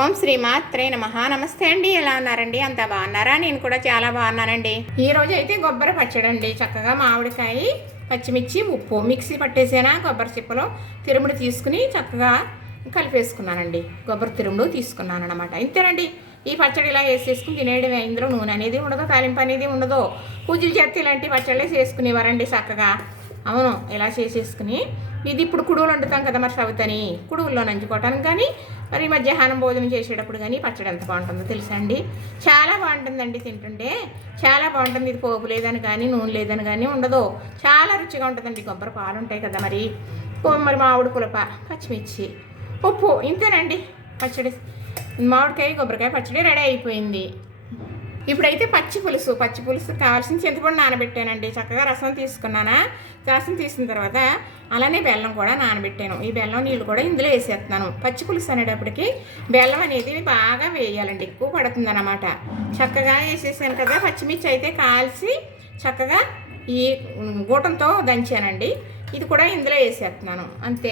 ఓం శ్రీ మాత్రే నమ. నమస్తే అండి. ఎలా ఉన్నారండి? అంత బాగున్నారా? నేను కూడా చాలా బాగున్నానండి. ఈ రోజు అయితే కొబ్బరి పచ్చడి అండి. చక్కగా మామిడికాయ పచ్చిమిర్చి ఉప్పు. మిక్సీ పట్టేసేనా? కొబ్బరి చిప్పలో తిరుముడు తీసుకుని చక్కగా కలిపేసుకున్నానండి. కొబ్బరి తిరుముడు తీసుకున్నాను అనమాట ఇంతేనండి. ఈ పచ్చడి ఇలా వేసేసుకుని తినేయడమే. ఇందులో నూనె అనేది ఉండదు తాలింపు అనేది ఉండదు పూజలు చేస్తే ఇలాంటి పచ్చళ్ళే చేసుకునేవారండి చక్కగా. అవును ఇలా చేసేసుకుని ఇది ఇప్పుడు కుడువులు వండుతాం కదా మరి సవితని కుడువుల్లో నంచుకోవటానికి కానీ మరి మధ్యాహ్నం భోజనం చేసేటప్పుడు కానీ పచ్చడి ఎంత బాగుంటుందో తెలుసా అండి చాలా బాగుంటుందండి తింటుంటే. చాలా బాగుంటుంది. ఇది పోపు లేదని కానీ నూనె లేదని కానీ ఉండదు. చాలా రుచిగా ఉంటుందండి. కొబ్బరి పాలు ఉంటాయి కదా మరి. పో- మరి మామిడి కులప పచ్చిమిర్చి ఉప్పు ఇంతేనండి పచ్చడి. మామిడికాయ కొబ్బరికాయ పచ్చడి రెడీ అయిపోయింది. ఇప్పుడైతే పచ్చి పులుసు పచ్చి పులుసు కావాల్సిన చింతపండు నానబెట్టానండి. చక్కగా రసం తీసుకున్నానా? రసం తీసిన తర్వాత అలానే బెల్లం కూడా నానబెట్టాను. ఈ బెల్లం నీళ్ళు కూడా ఇందులో వేసేస్తున్నాను. పచ్చి పులుసు అనేటప్పటికి బెల్లం అనేది బాగా వేయాలండి. ఎక్కువ పడుతుందన్నమాట. చక్కగా వేసేసాను కదా పచ్చిమిర్చి అయితే కాల్చి చక్కగా ఈ గూటంతో దంచానండి. ఇది కూడా ఇందులో వేసేస్తున్నాను. అంతే.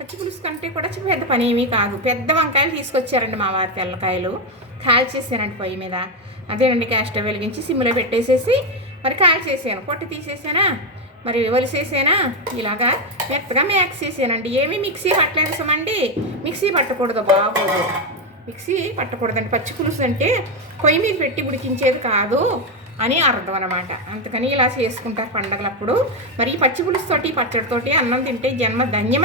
పచ్చి పులుసు కంటే కూడా పెద్ద పని ఏమీ కాదు. పెద్ద వంకాయలు తీసుకొచ్చారండి మా వారి తెల్లకాయలు. కాల్చేసానండి పొయ్యి మీద. అదేనండి గ్యాస్ స్టవ్ వెలిగించి సిమ్లో పెట్టేసేసి మరి కాల్చేసాను పొట్టు తీసేసానా? మరి వలిసేసేనా ఇలాగా మెత్తగా మ్యాక్స్ చేసానండి ఏమీ మిక్సీ పట్టలేదు సమండి. మిక్సీ పట్టకూడదు బాగోదు మిక్సీ పట్టకూడదండి. పచ్చి పులుసు అంటే పొయ్యి మీద పెట్టి ఉడికించేది కాదు. అని అర్థం అనమాట అందుకని ఇలా చేసుకుంటారు పండగలప్పుడు. మరి ఈ పచ్చి పులుసుతోటి పచ్చడితోటి అన్నం తింటే జన్మ ధన్యం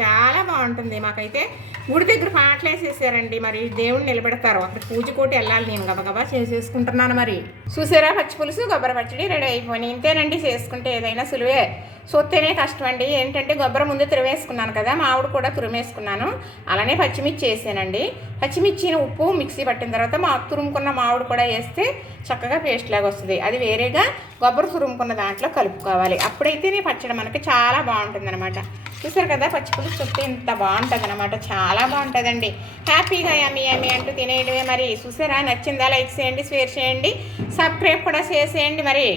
చాలా బాగుంటుంది. మాకైతే గుడి దగ్గర పాటలు వేసేసారండి. మరి దేవుడిని నిలబెడతారు. అక్కడ పూజ కోటి వెళ్ళాలి నేను గబగబా చేసేసుకుంటున్నాను మరి. చూసారా పచ్చి పులుసు? కొబ్బరి పచ్చడి రెడీ అయిపోయి ఇంతేనండి. చేసుకుంటే ఏదైనా సులువే. సొత్తేనే కష్టం అండి ఏంటంటే గొబ్బరం ముందు తురిమేసుకున్నాను కదా మామిడి కూడా తురిమేసుకున్నాను. అలానే పచ్చిమిర్చి వేసానండి పచ్చిమిర్చిని ఉప్పు మిక్సీ పట్టిన తర్వాత మా తురుముకున్న మామిడి కూడా వేస్తే చక్కగా పేస్ట్ లాగా వస్తుంది. అది వేరేగా కొబ్బరి తురుముకున్న దాంట్లో కలుపుకోవాలి. అప్పుడైతేనే పచ్చడి మనకి చాలా బాగుంటుంది అనమాట చూసారు కదా పచ్చిపులుసు చుట్టూ ఇంత బాగుంటుంది అనమాట చాలా బాగుంటుందండి. హ్యాపీగా యమ్మి యమ్మి అంటూ తినేయడమే మరి. చూసారా? నచ్చిందా? లైక్ చేయండి షేర్ చేయండి. సబ్స్క్రైబ్ కూడా చేసేయండి మరి.